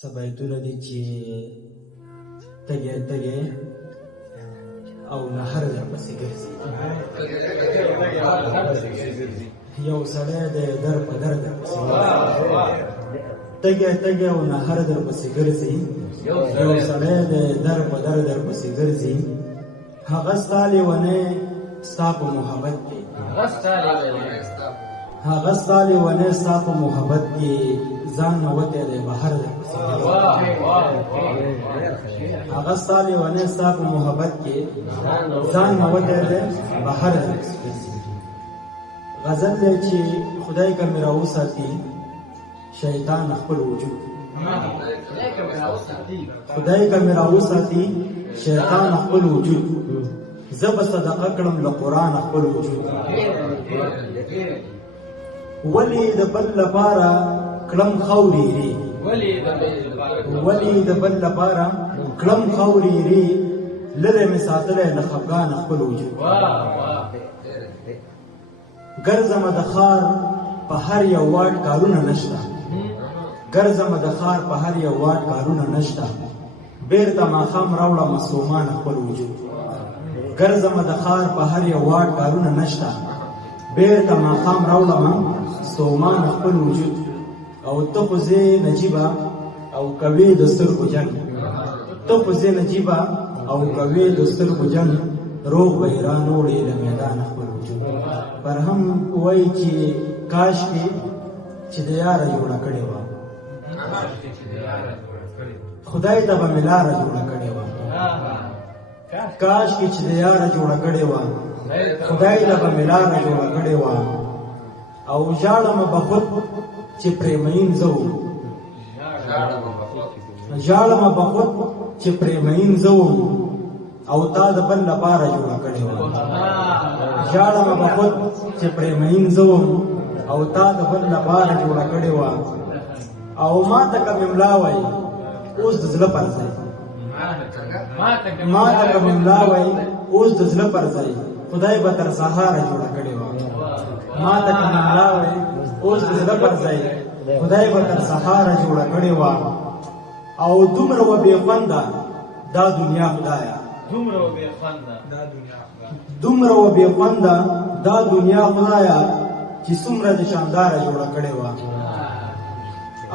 سبایتونه دي چې تږی تږی او نهر درپسې ګرځي یو سړی دی در په در درپسې تږی تږی او نهر درپسې ګرځي یو سړی دی در په در درپسې ګرځي هغه ستا لیونی ستا په محبت کې هغه ستا لیونی ستا په محبت کې ځان نه وتی دی بهر درپسې هغه ستا لیونی ستا په محبت کې ځان نه وتی دی بهر درپسې غزل دی چې خدای که مې راوساتي شیطان خپل وجود خدای که مې راوساتي شیطان خپل وجود زه به صدقه کړم له قرآن خپل وجود ولې د بل لپاره کړم خورې ولې د بل لپاره کړم خورې لرې مې ساتلی له خفګان خپل وجود ګرځم د ښار په هر یو واټ کارونه نشته ګرځم د ښار په هر یو واټ کارونه نشته بیرته ماښام راوړم ستومانه خپل وجود ګرځم د ښار په هر یو واټ کارونه نشته بیرته ماښام راوړم ستومانه خپل وجود او ته خو زه نجیبه او کوې د سترګو جنګ ته خو زه نجیبه او کوې د سترګو جنګ روغ به یې رانوړې له میدانه خپل وجود پر هم وایي چې کاشکې چې د یاره جوړه کړې وه خدای ته به مې لاره جوړه کړې وه کاشکې چې د یاره جوړه کړې وه خدای ته به مې لاره جوړه کړې وه او ژاړمه به خود چې پرې مین زه وم ژاړمه به خود چې پرې مین زه وم او تا د بل لپاره جوړه کړې وه ژاړمه به خود چې پرې مین زه وم او تا د بل لپاره جوړه کړې وه او ما ته که مې ملا وایي اوس د زړه پر ځای ما ته که مې ملا وایي اوس د زړه پر ځای خدای به تر سهاره جوړه کړې وه ما ته که مې ملا وایي اوس د زړه پر ځای خدای به تر سهاره جوړه کړې وه او دومره و بې خونده دا دنیا خدایه دومره و بې خونده دا دنیا خدایه چې څومره د شانداره جوړه کړې وه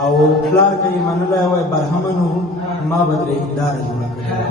او پلار که یې منلی وای برهمنو ما به ترې هنداره جوړه کړې وه